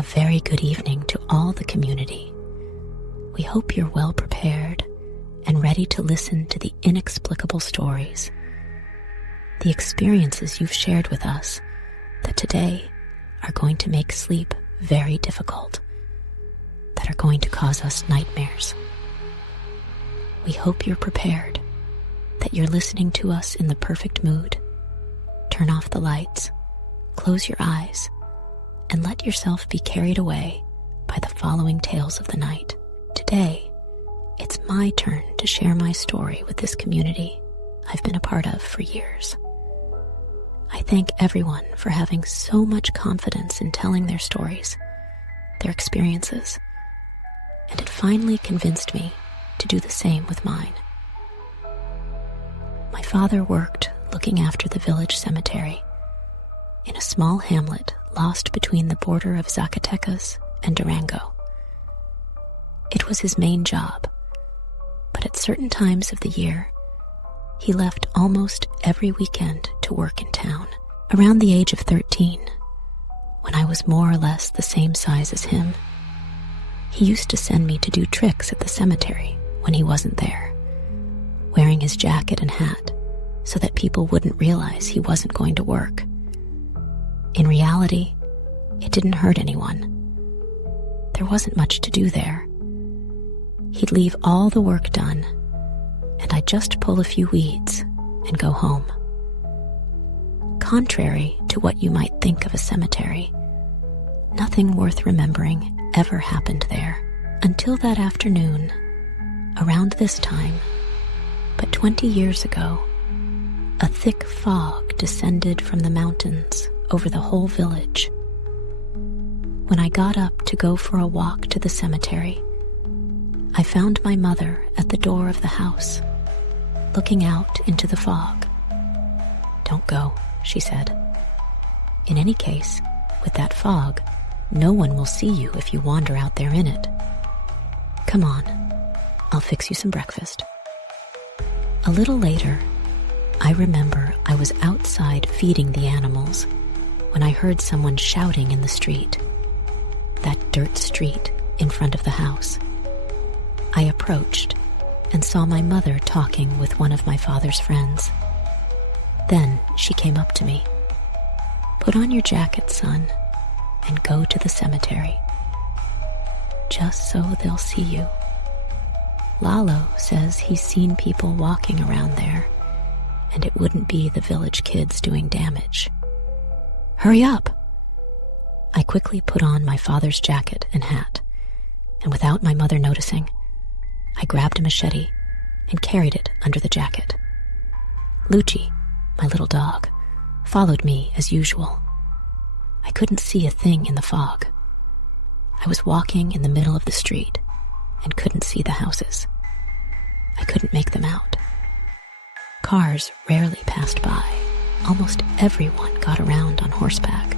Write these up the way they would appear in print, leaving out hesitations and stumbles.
A very good evening to all the community. We hope you're well prepared and ready to listen to the inexplicable stories, the experiences you've shared with us that today are going to make sleep very difficult, that are going to cause us nightmares. We hope you're prepared, that you're listening to us in the perfect mood. Turn off the lights, close your eyes, and let yourself be carried away by the following tales of the night. Today, it's my turn to share my story with this community I've been a part of for years. I thank everyone for having so much confidence in telling their stories, their experiences, and it finally convinced me to do the same with mine. My father worked looking after the village cemetery in a small hamlet lost between the border of Zacatecas and Durango. It was his main job, but at certain times of the year, he left almost every weekend to work in town. Around the age of 13, when I was more or less the same size as him, he used to send me to do tricks at the cemetery when he wasn't there, wearing his jacket and hat so that people wouldn't realize he wasn't going to work. In reality, it didn't hurt anyone. There wasn't much to do there. He'd leave all the work done, and I'd just pull a few weeds and go home. Contrary to what you might think of a cemetery, nothing worth remembering ever happened there until that afternoon, around this time, but 20 years ago, a thick fog descended from the mountains over the whole village. When I got up to go for a walk to the cemetery, I found my mother at the door of the house, looking out into the fog. "Don't go," she said. "In any case, with that fog, no one will see you if you wander out there in it. Come on, I'll fix you some breakfast." A little later, I remember I was outside feeding the animals when I heard someone shouting in the street, that dirt street in front of the house. I approached and saw my mother talking with one of my father's friends. Then she came up to me. "Put on your jacket, son, and go to the cemetery, just so they'll see you. Lalo says he's seen people walking around there, and it wouldn't be the village kids doing damage. Hurry up!" I quickly put on my father's jacket and hat, and without my mother noticing, I grabbed a machete and carried it under the jacket. Lucci, my little dog, followed me as usual. I couldn't see a thing in the fog. I was walking in the middle of the street and couldn't see the houses. I couldn't make them out. Cars rarely passed by. Almost everyone got around on horseback,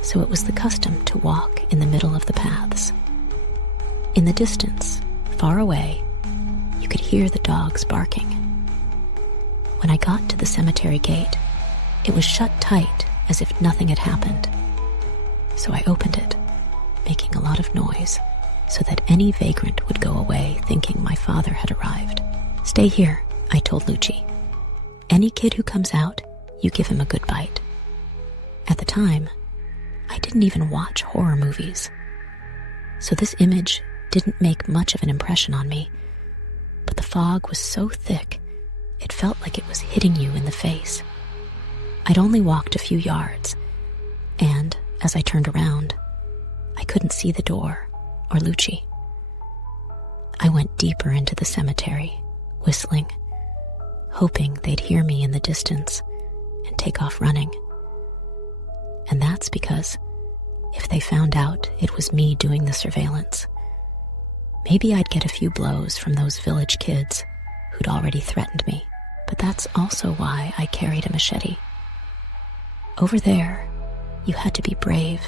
so it was the custom to walk in the middle of the paths. In the distance, far away, you could hear the dogs barking. When I got to the cemetery gate, it was shut tight as if nothing had happened. So I opened it, making a lot of noise so that any vagrant would go away thinking my father had arrived. "Stay here," I told Lucci. "Any kid who comes out, you give him a good bite." At the time, I didn't even watch horror movies, so this image didn't make much of an impression on me, but the fog was so thick, it felt like it was hitting you in the face. I'd only walked a few yards, and as I turned around, I couldn't see the door or Lucci. I went deeper into the cemetery, whistling, hoping they'd hear me in the distance and take off running. And that's because if they found out it was me doing the surveillance, maybe I'd get a few blows from those village kids who'd already threatened me. But that's also why I carried a machete. Over there, you had to be brave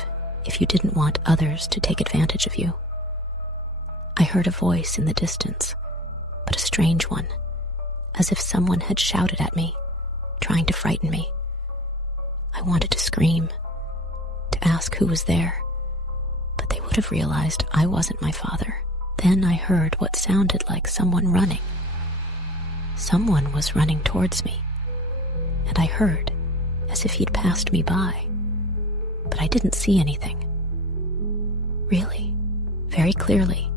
if you didn't want others to take advantage of you. I heard a voice in the distance, but a strange one, as if someone had shouted at me, trying to frighten me. I wanted to scream, to ask who was there, would have realized I wasn't my father. Then I heard what sounded like someone running. Someone was running towards me, and I heard as if he'd passed me by, but I didn't see anything. Really, very clearly,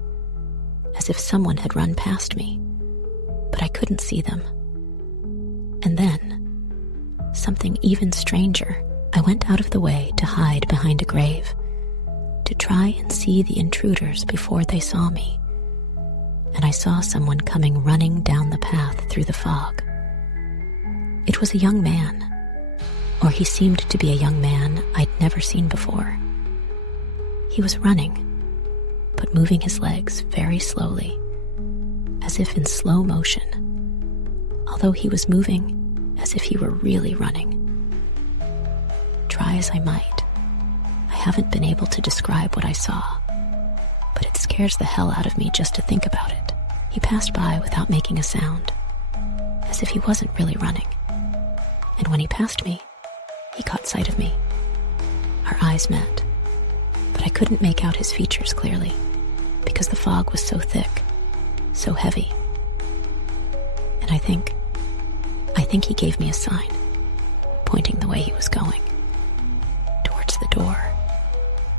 as if someone had run past me, but I couldn't see them. And then, something even stranger, I went out of the way to hide behind a grave, to try and see the intruders before they saw me. And I saw someone coming running down the path through the fog. It was a young man, or he seemed to be a young man I'd never seen before. He was running, but moving his legs very slowly, as if in slow motion, although he was moving as if he were really running. Try as I might, I haven't been able to describe what I saw, but it scares the hell out of me just to think about it. He passed by without making a sound, as if he wasn't really running. And when he passed me, he caught sight of me. Our eyes met, but I couldn't make out his features clearly because the fog was so thick, so heavy. And I think he gave me a sign, pointing the way he was going, towards the door,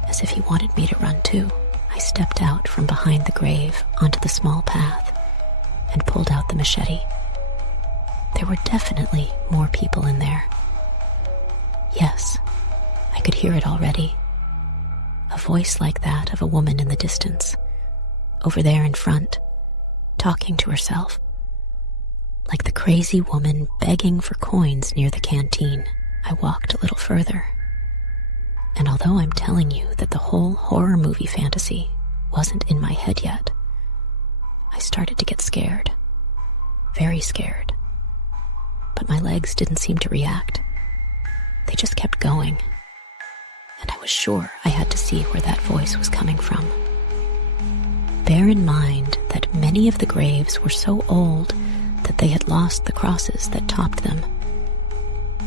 as if he wanted me to run too. I stepped out from behind the grave onto the small path and pulled out the machete. There were definitely more people in there. Yes, I could hear it already. A voice like that of a woman in the distance, over there in front, talking to herself, like the crazy woman begging for coins near the canteen. I walked a little further. And although I'm telling you that the whole horror movie fantasy wasn't in my head yet, I started to get scared. Very scared. But my legs didn't seem to react. They just kept going. And I was sure I had to see where that voice was coming from. Bear in mind that many of the graves were so old that they had lost the crosses that topped them.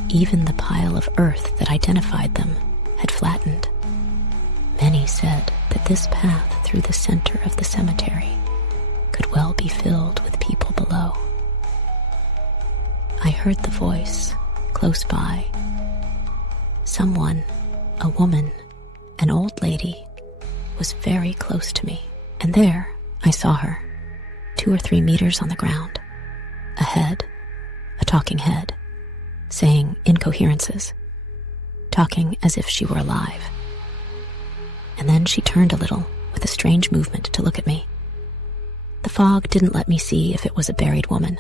Even the pile of earth that identified them had flattened. Many said that this path through the center of the cemetery could well be filled with people below. I heard the voice close by. Someone, a woman, an old lady, was very close to me. And there I saw her, 2 or 3 meters on the ground, a head, a talking head, saying incoherences, talking as if she were alive. And then she turned a little with a strange movement to look at me. The fog didn't let me see if it was a buried woman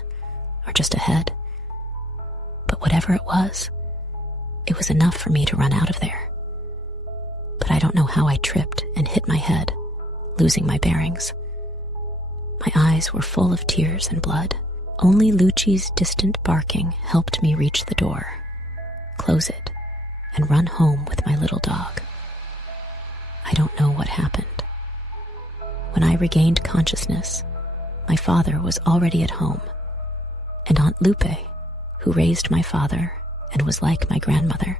or just a head. But whatever it was enough for me to run out of there. But I don't know how I tripped and hit my head, losing my bearings. My eyes were full of tears and blood. Only Lucci's distant barking helped me reach the door, close it, and run home with my little dog. I don't know what happened. When I regained consciousness, my father was already at home, and Aunt Lupe, who raised my father and was like my grandmother,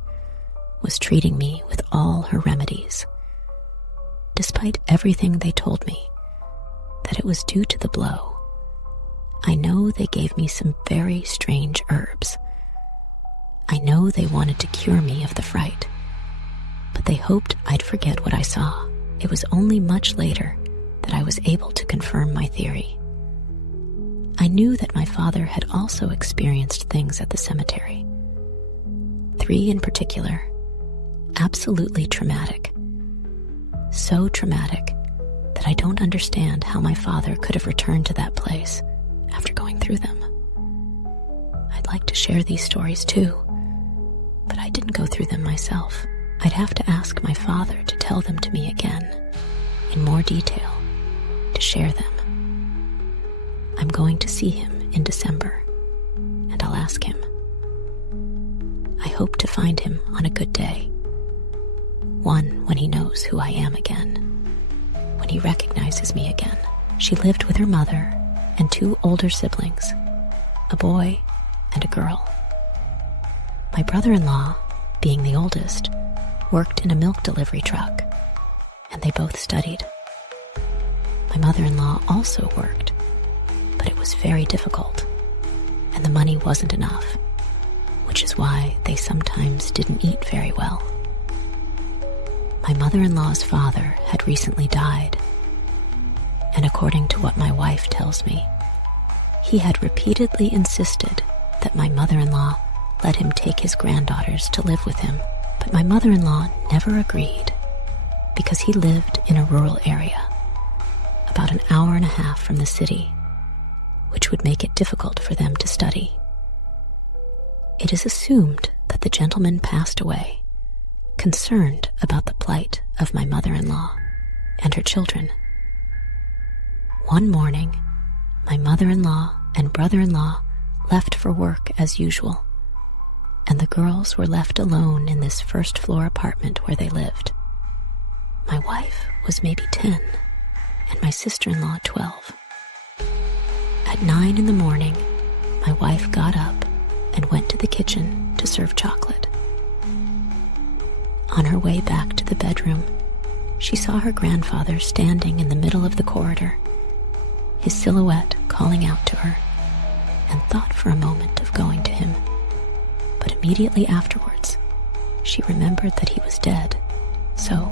was treating me with all her remedies. Despite everything they told me, that it was due to the blow, I know they gave me some very strange herbs. I know they wanted to cure me of the fright, but they hoped I'd forget what I saw. It was only much later that I was able to confirm my theory. I knew that my father had also experienced things at the cemetery. 3 in particular, absolutely traumatic. So traumatic that I don't understand how my father could have returned to that place after going through them. I'd like to share these stories too, but I didn't go through them myself. I'd have to ask my father to tell them to me again, in more detail, to share them. I'm going to see him in December, and I'll ask him. I hope to find him on a good day, one when he knows who I am again, when he recognizes me again. She lived with her mother and 2 older siblings, a boy and a girl. My brother-in-law, being the oldest, worked in a milk delivery truck. and they both studied. My mother-in-law also worked, but it was very difficult, and the money wasn't enough, which is why they sometimes didn't eat very well. My mother-in-law's father had recently died, and according to what my wife tells me, he had repeatedly insisted that my mother-in-law let him take his granddaughters to live with him, but my mother-in-law never agreed because he lived in a rural area, about an hour and a half from the city, which would make it difficult for them to study. It is assumed that the gentleman passed away, concerned about the plight of my mother-in-law and her children. One morning, my mother-in-law and brother-in-law left for work as usual, and the girls were left alone in this first-floor apartment where they lived. My wife was maybe 10, and my sister-in-law 12. At 9 in the morning, my wife got up and went to the kitchen to serve chocolate. On her way back to the bedroom, she saw her grandfather standing in the middle of the corridor, his silhouette calling out to her, and thought for a moment of going to him. But immediately afterwards, she remembered that he was dead, so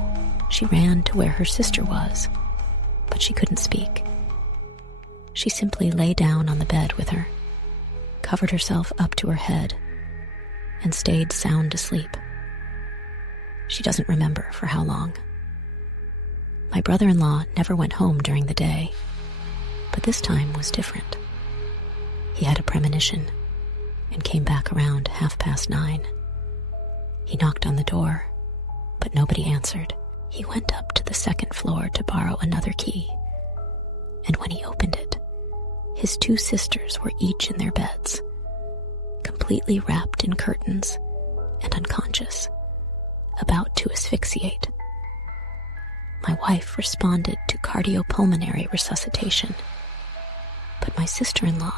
she ran to where her sister was, but she couldn't speak. She simply lay down on the bed with her, covered herself up to her head, and stayed sound asleep. She doesn't remember for how long. My brother-in-law never went home during the day, but this time was different. He had a premonition and came back around 9:30. He knocked on the door, but nobody answered. He went up to the second floor to borrow another key, and when he opened it, his 2 sisters were each in their beds, completely wrapped in curtains and unconscious, about to asphyxiate. My wife responded to cardiopulmonary resuscitation, but my sister-in-law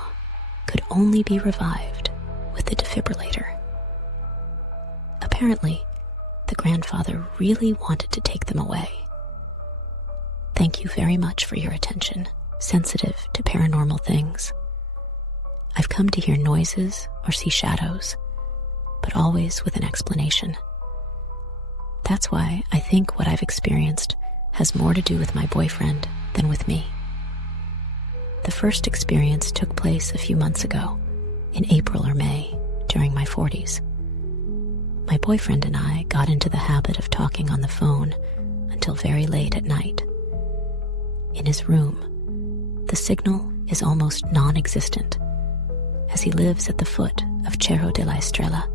could only be revived with the defibrillator. Apparently, the grandfather really wanted to take them away. Thank you very much for your attention, sensitive to paranormal things. I've come to hear noises or see shadows, but always with an explanation. That's why I think what I've experienced has more to do with my boyfriend than with me. The first experience took place a few months ago, in April or May, during my 40s. My boyfriend and I got into the habit of talking on the phone until very late at night. In his room, the signal is almost non-existent, as he lives at the foot of Cerro de la Estrella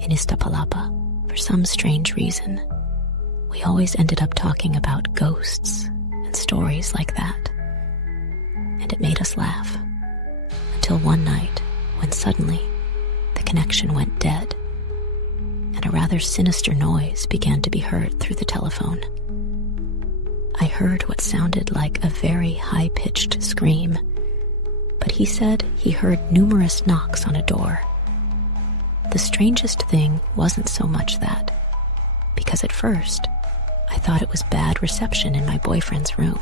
in Iztapalapa. For some strange reason, we always ended up talking about ghosts and stories like that, and it made us laugh, until one night when suddenly the connection went dead, and a rather sinister noise began to be heard through the telephone. I heard what sounded like a very high-pitched scream, but he said he heard numerous knocks on a door. The strangest thing wasn't so much that, because at first I thought it was bad reception in my boyfriend's room,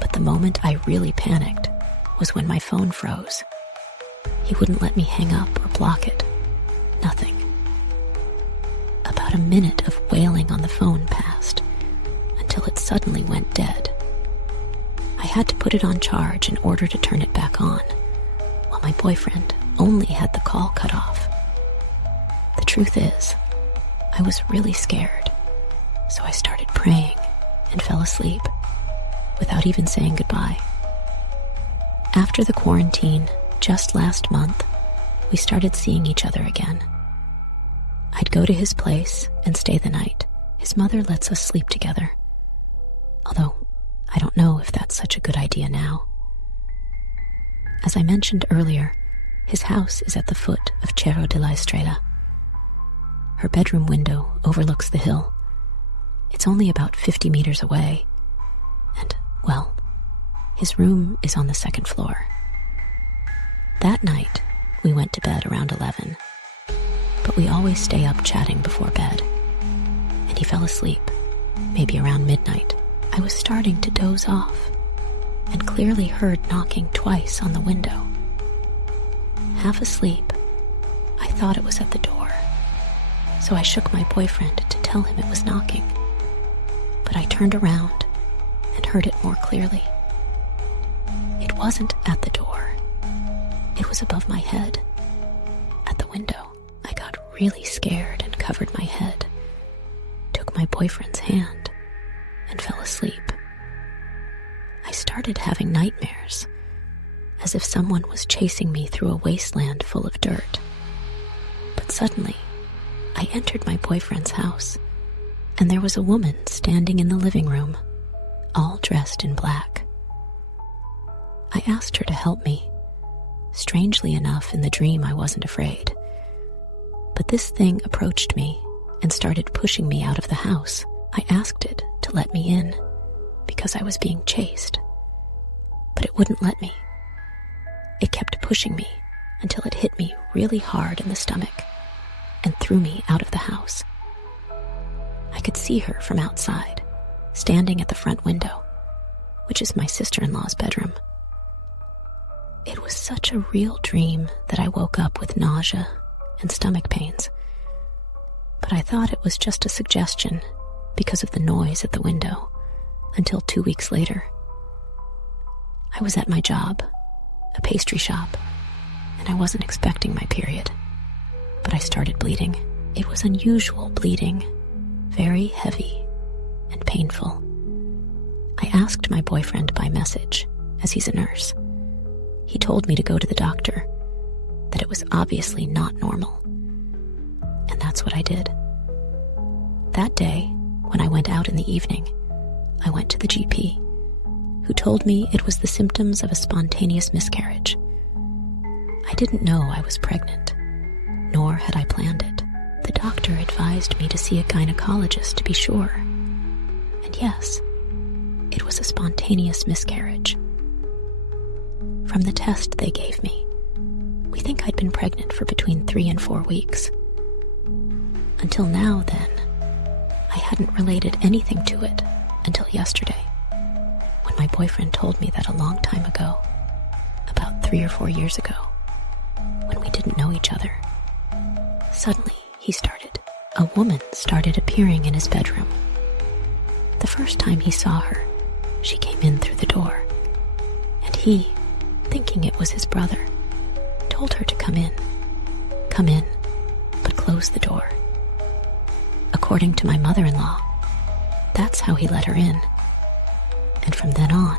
but the moment I really panicked was when my phone froze. He wouldn't let me hang up or block it. Nothing. About a minute of wailing on the phone passed, until it suddenly went dead. I had to put it on charge in order to turn it back on, while my boyfriend only had the call cut off. The truth is, I was really scared, so I started praying and fell asleep without even saying goodbye. After the quarantine, just last month, we started seeing each other again. I'd go to his place and stay the night. His mother lets us sleep together, although I don't know if that's such a good idea now. As I mentioned earlier, his house is at the foot of Cerro de la Estrella. Her bedroom window overlooks the hill. It's only about 50 meters away, and, well, his room is on the second floor. That night, we went to bed around 11, but we always stay up chatting before bed, and he fell asleep maybe around midnight, I was starting to doze off and clearly heard knocking twice on the window. Half asleep, I thought it was at the door, so I shook my boyfriend to tell him it was knocking. But I turned around and heard it more clearly. It wasn't at the door. It was above my head, at the window. I got really scared and covered my head, took my boyfriend's hand, and fell asleep. I started having nightmares, as if someone was chasing me through a wasteland full of dirt. But suddenly, I entered my boyfriend's house, and there was a woman standing in the living room, all dressed in black. I asked her to help me. Strangely enough, in the dream I wasn't afraid. But this thing approached me and started pushing me out of the house. I asked it to let me in because I was being chased, but it wouldn't let me. It kept pushing me until it hit me really hard in the stomach and threw me out of the house. I could see her from outside, standing at the front window, which is my sister-in-law's bedroom. It was such a real dream that I woke up with nausea and stomach pains, but I thought it was just a suggestion because of the noise at the window until 2 weeks later. I was at my job, a pastry shop, and I wasn't expecting my period, but I started bleeding. It was unusual bleeding, very heavy and painful. I asked my boyfriend by message, as he's a nurse. He told me to go to the doctor, that it was obviously not normal. And that's what I did. That day, when I went out in the evening, I went to the GP, who told me it was the symptoms of a spontaneous miscarriage. I didn't know I was pregnant, nor had I planned it. The doctor advised me to see a gynecologist to be sure. And yes, it was a spontaneous miscarriage. From the test they gave me, we think I'd been pregnant for between 3 and 4 weeks. Until now, then, I hadn't related anything to it until yesterday, when my boyfriend told me that a long time ago, about 3 or 4 years ago, when we didn't know each other, suddenly a woman started appearing in his bedroom. The first time he saw her, she came in through the door, and he, thinking it was his brother, told her to come in, but close the door. According to my mother-in-law, that's how he let her in. And from then on,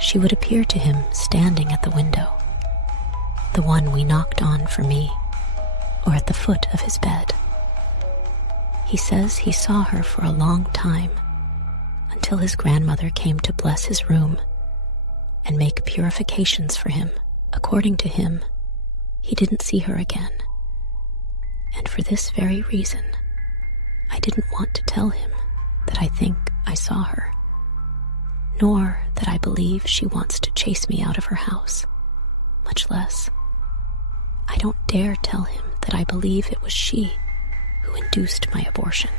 she would appear to him standing at the window, the one we knocked on for me, or at the foot of his bed. He says he saw her for a long time, until his grandmother came to bless his room and make purifications for him. According to him, he didn't see her again. And for this very reason, I didn't want to tell him that I think I saw her, nor that I believe she wants to chase me out of her house, much less. I don't dare tell him that I believe it was she who induced my abortion.